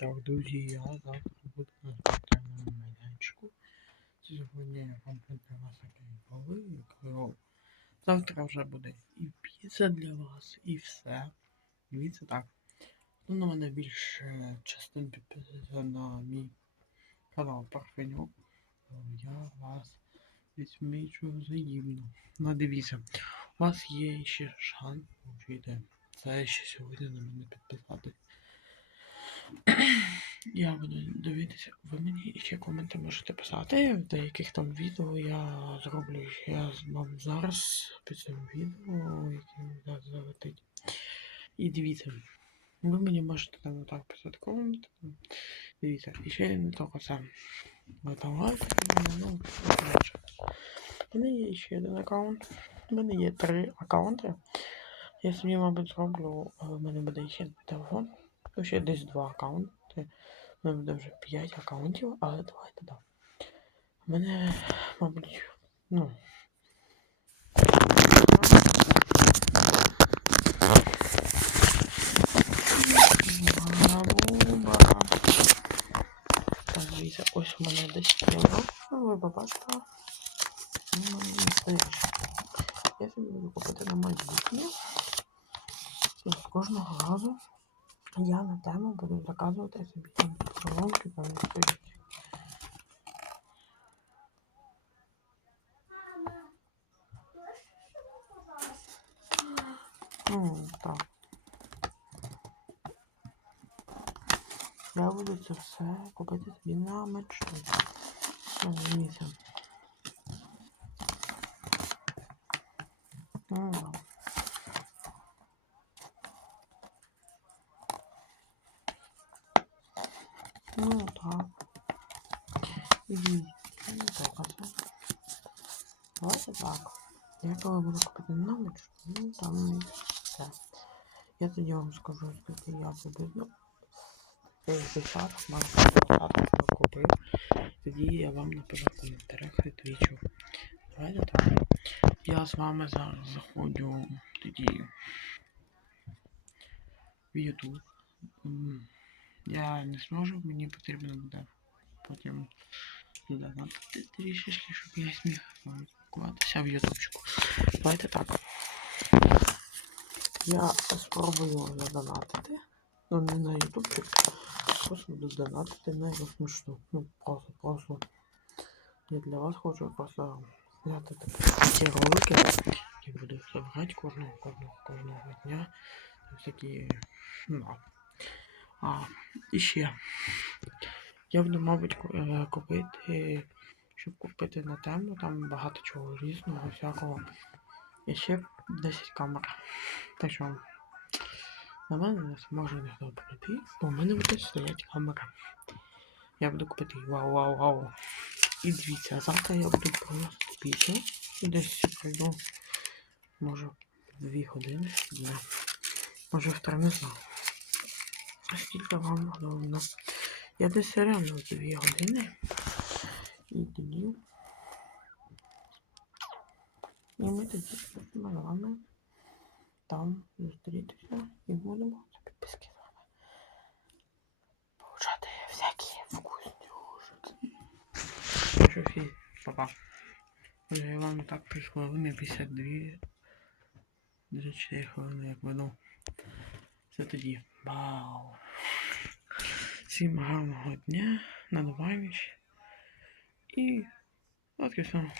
Так, друзі, я завтра буду на спортивному майданчику. Сьогодні я вам вас такий новий кров. Завтра вже буде і піца для вас, і все. Дивіться так. Ну, на мене більше частин підписується на мій канал Парфенюк. Я вас відмічу взаємно. Ну, дивіться, у вас є ще шанс вчити. Це ще сьогодні на мене підписати. Я буду дивитися. Ви мені ще коменти можете писати. В деяких там відео я зроблю. Я вам зараз під цим відео, яке зараз залетить. І дивіться. Ви мені можете там отак писати коменти. Дивіться, і ще не тільки це. Ви там ну, коротше. У мене є ще один аккаунт. У мене є три аккаунти. Я собі, мабуть, зроблю, в мене буде ще телефон. Ще десь два аккаунти. Мене буде вже 5 аккаунтів, але давайте да. У мене, мабуть, ну. Так, дивіться, ось у мене 10 євро. Ну, ви побачите. Ну. Я собі буду купити на майбутнє. Кожного разу я на тему буду заказувати собі там колонки, там стоїть. Ну, так. Я буду це все купити собі на мечту. Ну, дивіться. Ну, да. Ну ну так. Давайте так. Я коли буду купити номер, ну там все. Я тоді вам скажу, скільки я з десяток, може десяток купив. Тоді я вам напишу в коментарях відвічу. Давайте так. Я з вами зараз заходжу тоді в YouTube. М, Я не зможу, мені потрібно буде потім додати трішечки, щоб я зміг спілкуватися в ютубчику. Давайте так. Я спробую задонатити. Ну не на ютубчик, просто буду донатити на його смішну. Ну просто, просто. Я для вас хочу просто зняти такі ролики. Я буду забирати кожного, кожного, кожного дня. Всякі. Ну, а, і ще. Я буду, мабуть, е, купити, щоб купити на тему, там багато чого різного, всякого. І ще 10 камер. Так що на мене не зможе ніхто прийти, бо в мене буде стоять камера. Я буду купити вау, вау, вау. І дивіться, завтра я буду приносити. І десь прийду, може, 2 години. Може в не знаю. Скільки вам головно? Я десь реально в 2 години. І тоді. І ми тоді з вами там зустрітися і будемо за підписки з вами. Получати всякі всі, папа. Вже я вам так прийшло хвилини 52. 24 хвилини, як веду. Це тоді. Вау. Всім гарного дня, на добраніч. І от і все.